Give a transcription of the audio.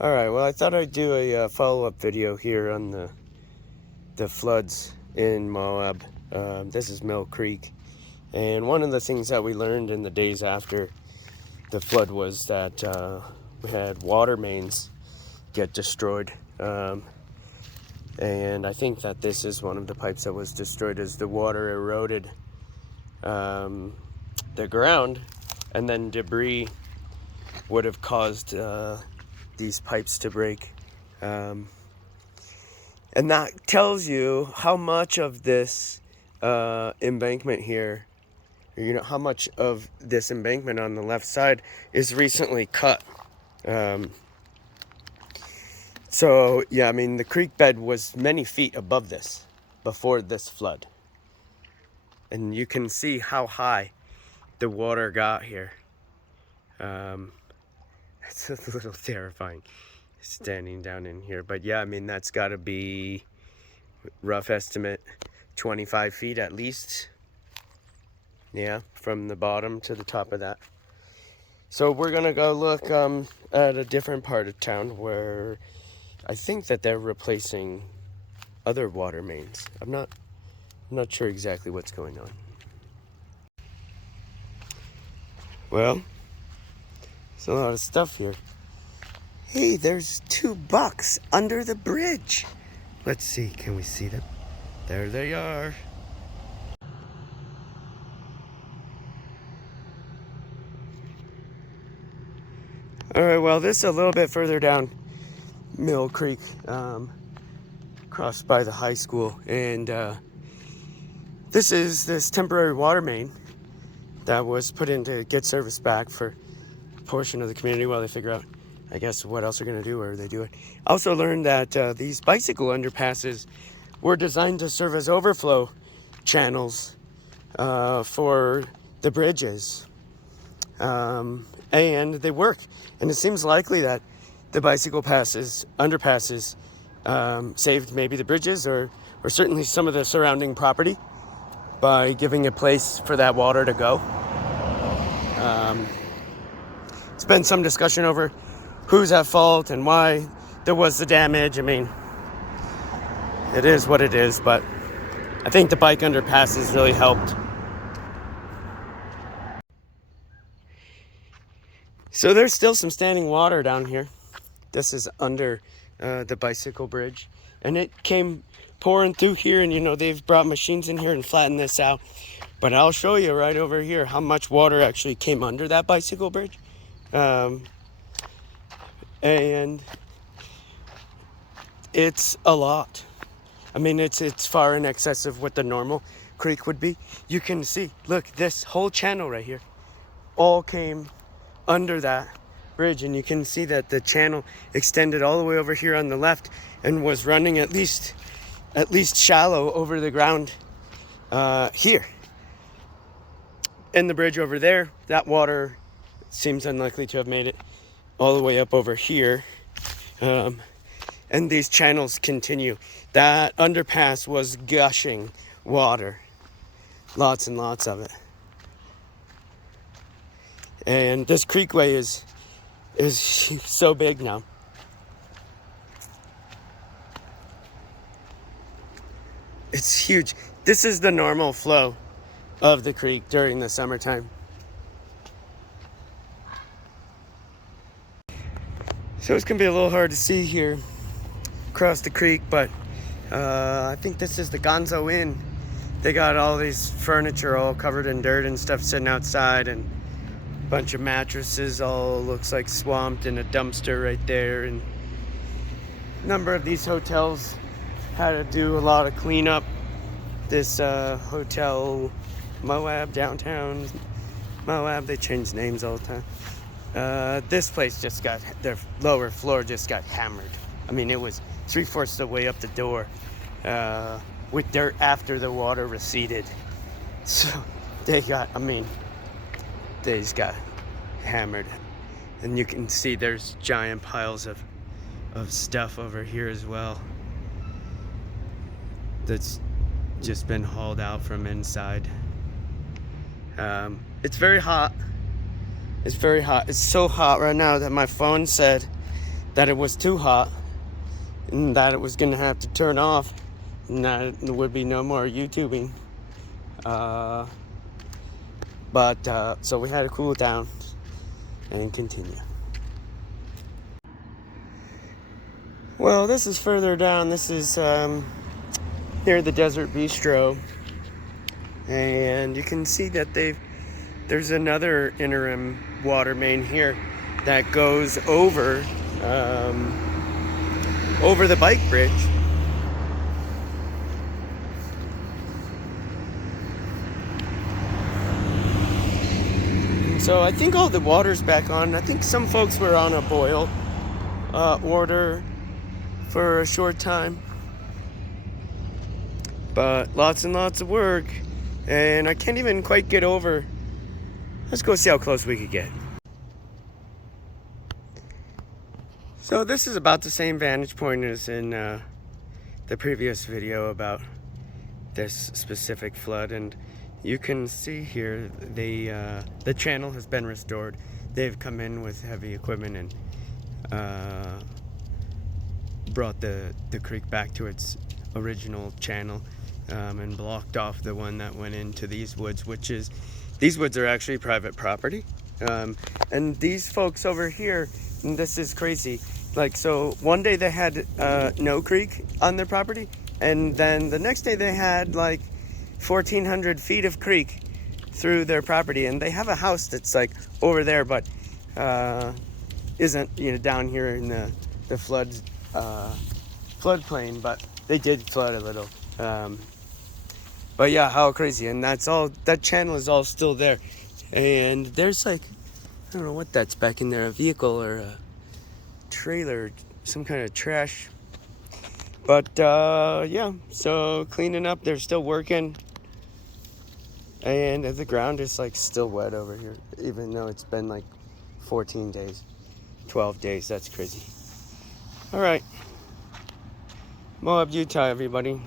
Alright, well, I thought I'd do a follow-up video here on the floods in Moab. This is Mill Creek, and one of the things that we learned in the days after the flood was that we had water mains get destroyed. And I think that this is one of the pipes that was destroyed as the water eroded the ground, and then debris would have caused these pipes to break. And that tells you how much of this embankment here, how much of this embankment on the left side is recently cut. So yeah, I mean, the creek bed was many feet above this before this flood. And you can see how high the water got here. It's a little terrifying standing down in here, but yeah, I mean, that's got to be, rough estimate, 25 feet at least. Yeah, from the bottom to the top of that. So we're gonna go look at a different part of town where I think that they're replacing other water mains. I'm not sure exactly what's going on. Well, there's a lot of stuff here. Hey, there's 2 bucks under the bridge. Let's see, can we see them? There they are. All right, well, this is a little bit further down Mill Creek, crossed by the high school. And this is this temporary water main that was put in to get service back for a portion of the community while they figure out, I guess, what else they're going to do, or they do it. I also learned that these bicycle underpasses were designed to serve as overflow channels for the bridges. And they work. And it seems likely that the bicycle underpasses saved maybe the bridges or certainly some of the surrounding property by giving a place for that water to go. It's been some discussion over who's at fault and why there was the damage. I mean, it is what it is, but I think the bike underpasses really helped. So there's still some standing water down here. This is under the bicycle bridge, and it came pouring through here, and they've brought machines in here and flattened this out. But I'll show you right over here how much water actually came under that bicycle bridge. And it's a lot. I mean, it's far in excess of what the normal creek would be. You can see, look, this whole channel right here all came under that bridge, and you can see that the channel extended all the way over here on the left and was running at least shallow over the ground here. And the bridge over there, that water seems unlikely to have made it all the way up over here. And these channels continue. That underpass was gushing water, lots and lots of it. And this creekway is so big now. It's huge. This is the normal flow of the creek during the summertime. So it's gonna be a little hard to see here across the creek, but I think this is the Gonzo Inn. They got all these furniture all covered in dirt and stuff sitting outside, and bunch of mattresses all looks like swamped in a dumpster right there. And a number of these hotels had to do a lot of cleanup. This hotel Moab, downtown Moab, they change names all the time. This place just got, their lower floor just got hammered. I mean, it was 3/4 of the way up the door with dirt after the water receded. So they just got hammered. And you can see there's giant piles of stuff over here as well that's just been hauled out from inside. It's very hot. It's very hot. It's so hot right now that my phone said that it was too hot and that it was going to have to turn off and that there would be no more YouTubing. So we had to cool it down and continue. Well, this is further down. This is near the Desert Bistro, and you can see that there's another interim water main here that goes over the bike bridge. So I think all the water's back on. I think some folks were on a boil order for a short time, but lots and lots of work, and I can't even quite get over. Let's go see how close we could get. So this is about the same vantage point as in the previous video about this specific flood, and you can see here the channel has been restored. They've come in with heavy equipment and brought the creek back to its original channel, and blocked off the one that went into these woods, these woods are actually private property. And these folks over here, and this is crazy, like, so one day they had no creek on their property, and then the next day they had like 1,400 feet of creek through their property, and they have a house that's like over there, but isn't, you know, down here in the floodplain, but they did flood a little. But yeah, how crazy. And that's all, that channel is all still there, and there's like, I don't know what that's back in there, a vehicle or a trailer, some kind of trash. But yeah, so cleaning up, they're still working, and the ground is like still wet over here, even though it's been like 14 days, 12 days. That's crazy. All right, Moab, Utah, everybody.